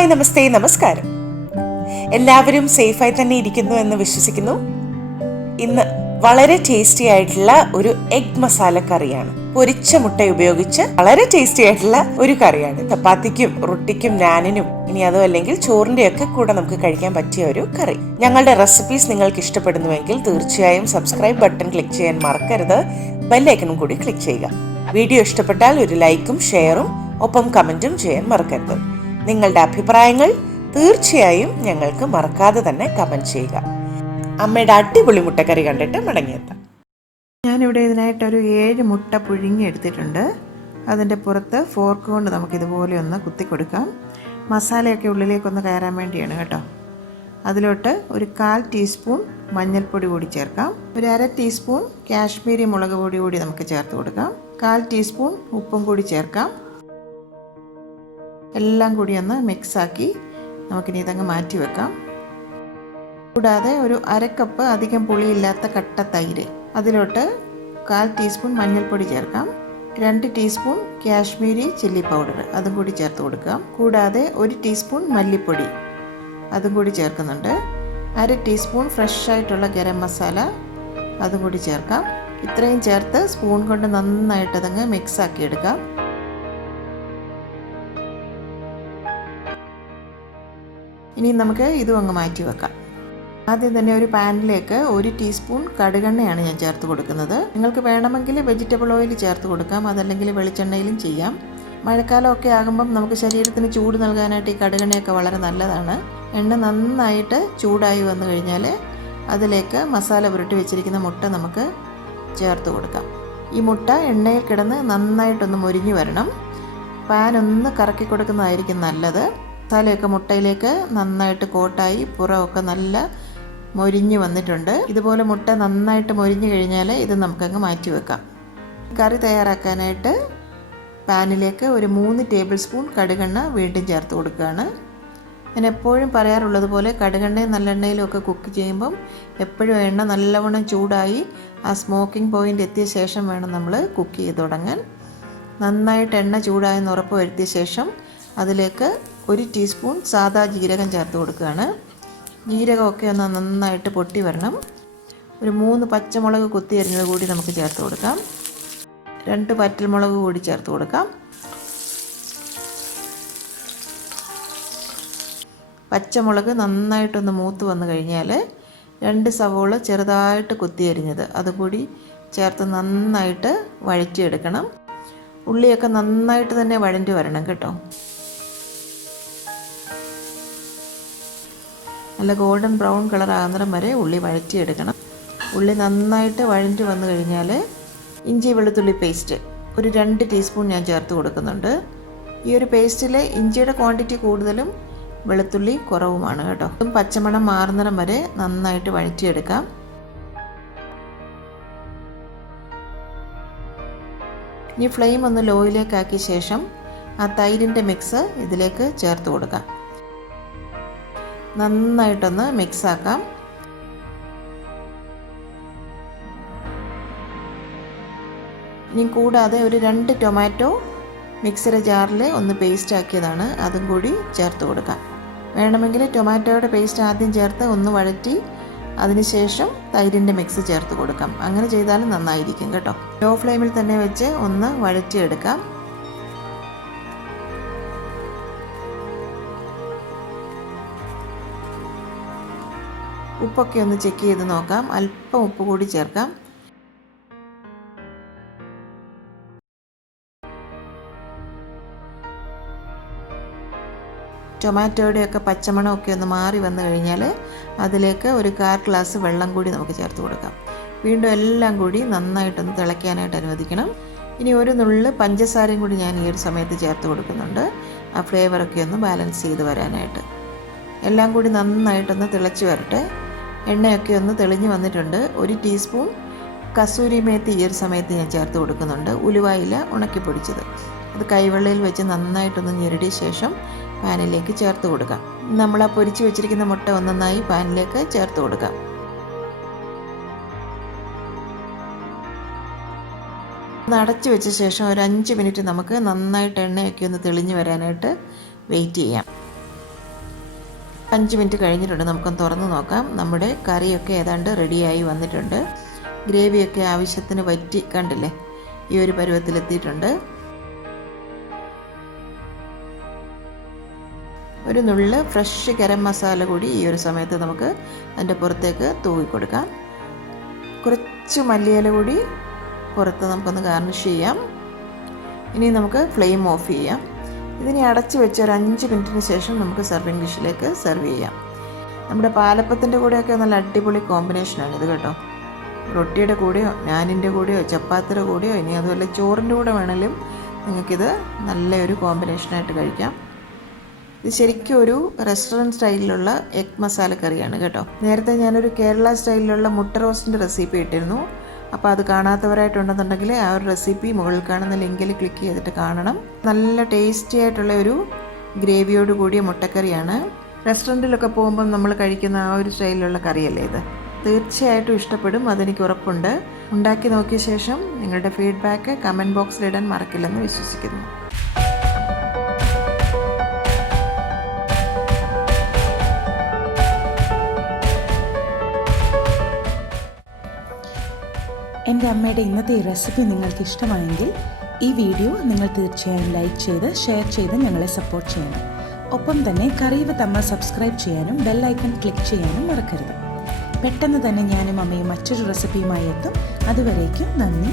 Hi, നമസ്തേ, നമസ്കാരം. എല്ലാവരും സേഫായി തന്നെ ഇരിക്കുന്നു എന്ന് വിശ്വസിക്കുന്നു. ഇന്ന് വളരെ ടേസ്റ്റി ആയിട്ടുള്ള ഒരു എഗ് മസാല കറിയാണ്. പൊരിച്ച മുട്ട ഉപയോഗിച്ച് വളരെ ടേസ്റ്റി ആയിട്ടുള്ള ഒരു കറിയാണ്. ചപ്പാത്തിക്കും റൊട്ടിക്കും നാനിനും ഇനി അതോ അല്ലെങ്കിൽ ചോറിന്റെ ഒക്കെ കൂടെ നമുക്ക് കഴിക്കാൻ പറ്റിയ ഒരു കറി. ഞങ്ങളുടെ റെസിപ്പീസ് നിങ്ങൾക്ക് ഇഷ്ടപ്പെടുന്നുവെങ്കിൽ തീർച്ചയായും സബ്സ്ക്രൈബ് ബട്ടൺ ക്ലിക്ക് ചെയ്യാൻ മറക്കരുത്. ബെല്ലൈക്കണും കൂടി ക്ലിക്ക് ചെയ്യുക. വീഡിയോ ഇഷ്ടപ്പെട്ടാൽ ഒരു ലൈക്കും ഷെയറും ഒപ്പം കമന്റും ചെയ്യാൻ മറക്കരുത്. നിങ്ങളുടെ അഭിപ്രായങ്ങൾ തീർച്ചയായും ഞങ്ങൾക്ക് മറക്കാതെ തന്നെ കമന്റ് ചെയ്യുക. അമ്മയുടെ അടിപൊളി മുട്ടക്കറി കണ്ടിട്ട് മടങ്ങിയെത്താം. ഞാനിവിടെ ഇതിനായിട്ടൊരു 7 മുട്ട പുഴുങ്ങി എടുത്തിട്ടുണ്ട്. അതിൻ്റെ പുറത്ത് ഫോർക്ക് കൊണ്ട് നമുക്കിതുപോലെ ഒന്ന് കുത്തി കൊടുക്കാം. മസാലയൊക്കെ ഉള്ളിലേക്കൊന്ന് കയറാൻ വേണ്ടിയാണ് കേട്ടോ. അതിലോട്ട് ഒരു 1/4 ടീസ്പൂൺ മഞ്ഞൾപ്പൊടി കൂടി ചേർക്കാം. ഒരു 1/2 ടീസ്പൂൺ കാശ്മീരി മുളക് പൊടി കൂടി നമുക്ക് ചേർത്ത് കൊടുക്കാം. 1/4 ടീസ്പൂൺ ഉപ്പും കൂടി ചേർക്കാം. എല്ലാം കൂടി ഒന്ന് മിക്സാക്കി നമുക്കിനി ഇതങ്ങ് മാറ്റി വെക്കാം. കൂടാതെ ഒരു 1/2 കപ്പ് അധികം പുളിയില്ലാത്ത കട്ട തൈര്, അതിലോട്ട് 1/4 ടീസ്പൂൺ മഞ്ഞൾപ്പൊടി ചേർക്കാം. 2 ടീസ്പൂൺ കാശ്മീരി ചില്ലി പൗഡർ അതും കൂടി ചേർത്ത് കൊടുക്കാം. കൂടാതെ 1 ടീസ്പൂൺ മല്ലിപ്പൊടി അതും കൂടി ചേർക്കുന്നുണ്ട്. 1/2 ടീസ്പൂൺ ഫ്രഷ് ആയിട്ടുള്ള ഗരം മസാല അതും കൂടി ചേർക്കാം. ഇത്രയും ചേർത്ത് സ്പൂൺ കൊണ്ട് നന്നായിട്ട് അതങ്ങ് മിക്സാക്കി എടുക്കാം. ഇനി നമുക്ക് ഇതും അങ്ങ് മാറ്റി വെക്കാം. ആദ്യം തന്നെ ഒരു പാനിലേക്ക് 1 ടീസ്പൂൺ കടുകെണ്ണയാണ് ഞാൻ ചേർത്ത് കൊടുക്കുന്നത്. നിങ്ങൾക്ക് വേണമെങ്കിൽ വെജിറ്റബിൾ ഓയിൽ ചേർത്ത് കൊടുക്കാം, അതല്ലെങ്കിൽ വെളിച്ചെണ്ണയിലും ചെയ്യാം. മഴക്കാലമൊക്കെ ആകുമ്പം നമുക്ക് ശരീരത്തിന് ചൂട് നൽകാനായിട്ട് ഈ കടുകെണ്ണയൊക്കെ വളരെ നല്ലതാണ്. എണ്ണ നന്നായിട്ട് ചൂടായി വന്നു കഴിഞ്ഞാൽ അതിലേക്ക് മസാല പുരട്ടി വെച്ചിരിക്കുന്ന മുട്ട നമുക്ക് ചേർത്ത് കൊടുക്കാം. ഈ മുട്ട എണ്ണയിൽ കിടന്ന് നന്നായിട്ടൊന്ന് മൊരിഞ്ഞു വരണം. പാൻ ഒന്ന് കറക്കി കൊടുക്കുന്നതായിരിക്കും നല്ലത്. മസാലയൊക്കെ മുട്ടയിലേക്ക് നന്നായിട്ട് കോട്ടായി പുറമൊക്കെ നല്ല മൊരിഞ്ഞ് വന്നിട്ടുണ്ട്. ഇതുപോലെ മുട്ട നന്നായിട്ട് മൊരിഞ്ഞു കഴിഞ്ഞാൽ ഇത് നമുക്കങ്ങ് മാറ്റി വെക്കാം. കറി തയ്യാറാക്കാനായിട്ട് പാനിലേക്ക് ഒരു 3 ടേബിൾ സ്പൂൺ കടുകെണ്ണ വീണ്ടും ചേർത്ത് കൊടുക്കുകയാണ്. ഞാൻ എപ്പോഴും പറയാറുള്ളത് പോലെ കടുകെണ്ണയും നല്ലെണ്ണയിലും ഒക്കെ കുക്ക് ചെയ്യുമ്പം എപ്പോഴും എണ്ണ നല്ലവണ്ണം ചൂടായി ആ സ്മോക്കിംഗ് പോയിൻ്റ് എത്തിയ ശേഷം വേണം നമ്മൾ കുക്ക് ചെയ്ത് തുടങ്ങാൻ. നന്നായിട്ട് എണ്ണ ചൂടായെന്ന് ഉറപ്പ് വരുത്തിയ ശേഷം അതിലേക്ക് 1 ടീസ്പൂൺ സാദാ ജീരകം ചേർത്ത് കൊടുക്കുകയാണ്. ജീരകമൊക്കെ ഒന്ന് നന്നായിട്ട് പൊട്ടി വരണം. ഒരു 3 പച്ചമുളക് കുത്തി അരിഞ്ഞത് കൂടി നമുക്ക് ചേർത്ത് കൊടുക്കാം. 2 വറ്റൽമുളക് കൂടി ചേർത്ത് കൊടുക്കാം. പച്ചമുളക് നന്നായിട്ടൊന്ന് മൂത്ത് വന്നു കഴിഞ്ഞാൽ 2 സവോള ചെറുതായിട്ട് കുത്തി അരിഞ്ഞത് അതുകൂടി ചേർത്ത് നന്നായിട്ട് വഴറ്റിയെടുക്കണം. ഉള്ളിയൊക്കെ നന്നായിട്ട് തന്നെ വഴണ്ടി വരണം കേട്ടോ. നല്ല ഗോൾഡൻ ബ്രൗൺ കളർ ആകുന്നിടം വരെ ഉള്ളി വഴറ്റിയെടുക്കണം. ഉള്ളി നന്നായിട്ട് വഴറ്റി വന്നു കഴിഞ്ഞാൽ ഇഞ്ചി വെളുത്തുള്ളി പേസ്റ്റ് ഒരു 2 ടീസ്പൂൺ ഞാൻ ചേർത്ത് കൊടുക്കുന്നുണ്ട്. ഈ ഒരു പേസ്റ്റിൽ ഇഞ്ചിയുടെ ക്വാണ്ടിറ്റി കൂടുതലും വെളുത്തുള്ളി കുറവുമാണ് കേട്ടോ. പച്ചമണം മാറുന്നിടം വരെ നന്നായിട്ട് വഴറ്റിയെടുക്കാം. ഈ ഫ്ലെയിം ഒന്ന് ലോയിലേക്കാക്കിയ ശേഷം ആ തൈരിൻ്റെ മിക്സ് ഇതിലേക്ക് ചേർത്ത് കൊടുക്കാം. നന്നായിട്ടൊന്ന് മിക്സാക്കാം. ഇനി കൂടാതെ ഒരു 2 ടൊമാറ്റോ മിക്സിയുടെ ജാറിൽ ഒന്ന് പേസ്റ്റ് ആക്കിയതാണ്, അതും കൂടി ചേർത്ത് കൊടുക്കാം. വേണമെങ്കിൽ ടൊമാറ്റോയുടെ പേസ്റ്റ് ആദ്യം ചേർത്ത് ഒന്ന് വഴറ്റി അതിനുശേഷം തൈരിൻ്റെ മിക്സ് ചേർത്ത് കൊടുക്കാം. അങ്ങനെ ചെയ്താലും നന്നായിരിക്കും കേട്ടോ. ലോ ഫ്ലെയിമിൽ തന്നെ വെച്ച് ഒന്ന് വഴറ്റിയെടുക്കാം. ഉപ്പൊക്കെ ഒന്ന് ചെക്ക് ചെയ്ത് നോക്കാം. അല്പം ഉപ്പ് കൂടി ചേർക്കാം. ടൊമാറ്റോയുടെയൊക്കെ പച്ചമണമൊക്കെ ഒന്ന് മാറി വന്നു കഴിഞ്ഞാൽ അതിലേക്ക് ഒരു 1/4 ഗ്ലാസ് വെള്ളം കൂടി നമുക്ക് ചേർത്ത് കൊടുക്കാം. വീണ്ടും എല്ലാം കൂടി നന്നായിട്ടൊന്ന് തിളയ്ക്കാനായിട്ട് അനുവദിക്കണം. ഇനി ഒരു നുള്ള് പഞ്ചസാരയും കൂടി ഞാൻ ഈ ഒരു സമയത്ത് ചേർത്ത് കൊടുക്കുന്നുണ്ട്, ആ ഫ്ലേവറൊക്കെ ഒന്ന് ബാലൻസ് ചെയ്ത് വരാനായിട്ട്. എല്ലാം കൂടി നന്നായിട്ടൊന്ന് തിളച്ച് വരട്ടെ. എണ്ണയൊക്കെ ഒന്ന് തെളിഞ്ഞ് വന്നിട്ടുണ്ട്. 1 ടീസ്പൂൺ കസൂരി മേത്തി ഈ ഒരു സമയത്ത് ഞാൻ ചേർത്ത് കൊടുക്കുന്നുണ്ട്. ഉലുവായില ഉണക്കി പൊടിച്ചത് അത് കൈവെള്ളയിൽ വെച്ച് നന്നായിട്ടൊന്ന് ഞെരടിയ ശേഷം പാനിലേക്ക് ചേർത്ത് കൊടുക്കാം. നമ്മൾ ആ പൊരിച്ച് വെച്ചിരിക്കുന്ന മുട്ട ഒന്നൊന്നായി പാനിലേക്ക് ചേർത്ത് കൊടുക്കാം. അടച്ചു വെച്ച ശേഷം ഒരു 5 മിനിറ്റ് നമുക്ക് നന്നായിട്ട് എണ്ണയൊക്കെ ഒന്ന് തെളിഞ്ഞ് വരാനായിട്ട് വെയിറ്റ് ചെയ്യാം. 5 മിനിറ്റ് കഴിഞ്ഞിട്ടുണ്ട്. നമുക്കൊന്ന് തുറന്ന് നോക്കാം. നമ്മുടെ കറിയൊക്കെ ഏതാണ്ട് റെഡിയായി വന്നിട്ടുണ്ട്. ഗ്രേവിയൊക്കെ ആവശ്യത്തിന് വറ്റി, കണ്ടില്ലേ, ഈ ഒരു പരുവത്തിലെത്തിയിട്ടുണ്ട്. ഒരു നുള്ള് ഫ്രഷ് ഗരം മസാല കൂടി ഈ ഒരു സമയത്ത് നമുക്ക് അതിൻ്റെ പുറത്തേക്ക് തൂവി കൊടുക്കാം. കുറച്ച് മല്ലിയില കൂടി പുറത്ത് നമുക്കൊന്ന് ഗാർണിഷ് ചെയ്യാം. ഇനി നമുക്ക് ഫ്ലെയിം ഓഫ് ചെയ്യാം. ഇതിനെ അടച്ച് വെച്ച് ഒരു 5 മിനിറ്റിന് ശേഷം നമുക്ക് സർവിങ് ഡിഷിലേക്ക് സെർവ് ചെയ്യാം. നമ്മുടെ പാലപ്പത്തിൻ്റെ കൂടെയൊക്കെ നല്ല അടിപൊളി കോമ്പിനേഷനാണ് ഇത് കേട്ടോ. റൊട്ടിയുടെ കൂടെയോ നാനിൻ്റെ കൂടെയോ ചപ്പാത്തിയുടെ കൂടെയോ ഇനി അതുപോലെ ചോറിൻ്റെ കൂടെ വേണമെങ്കിലും നിങ്ങൾക്കിത് നല്ലൊരു കോമ്പിനേഷനായിട്ട് കഴിക്കാം. ഇത് ശരിക്കും ഒരു റെസ്റ്റോറൻറ്റ് സ്റ്റൈലിലുള്ള എഗ് മസാല കറിയാണ് കേട്ടോ. നേരത്തെ ഞാനൊരു കേരള സ്റ്റൈലിലുള്ള മുട്ട റോസ്റ്റിൻ്റെ റെസിപ്പി ഇട്ടിരുന്നു. അപ്പോൾ അത് കാണാത്തവരായിട്ടുണ്ടെന്നുണ്ടെങ്കിൽ ആ ഒരു റെസിപ്പി മുകളിൽ കാണുന്ന ലിങ്കിൽ ക്ലിക്ക് ചെയ്തിട്ട് കാണണം. നല്ല ടേസ്റ്റി ആയിട്ടുള്ള ഒരു ഗ്രേവിയോട് കൂടിയ മുട്ടക്കറിയാണ്. റെസ്റ്റോറൻറ്റിലൊക്കെ പോകുമ്പം നമ്മൾ കഴിക്കുന്ന ആ ഒരു സ്റ്റൈലിലുള്ള കറിയല്ലേ ഇത്. തീർച്ചയായിട്ടും ഇഷ്ടപ്പെടും, അതെനിക്ക് ഉറപ്പുണ്ട്. ഉണ്ടാക്കി നോക്കിയ ശേഷം നിങ്ങളുടെ ഫീഡ്ബാക്ക് കമൻറ്റ് ബോക്സിലിടാൻ മറക്കില്ലെന്ന് വിശ്വസിക്കുന്നു. എൻ്റെ അമ്മയുടെ ഇന്നത്തെ ഈ റെസിപ്പി നിങ്ങൾക്ക് ഇഷ്ടമായെങ്കിൽ ഈ വീഡിയോ നിങ്ങൾ തീർച്ചയായും ലൈക്ക് ചെയ്ത് ഷെയർ ചെയ്ത് ഞങ്ങളെ സപ്പോർട്ട് ചെയ്യണം. ഒപ്പം തന്നെ കറി വിത്ത് അമ്മ സബ്സ്ക്രൈബ് ചെയ്യാനും ബെൽ ഐക്കൺ ക്ലിക്ക് ചെയ്യാനും മറക്കരുത്. പെട്ടെന്ന് തന്നെ ഞാനും അമ്മയും മറ്റൊരു റെസിപ്പിയുമായി എത്തും. അതുവരേക്കും നന്ദി.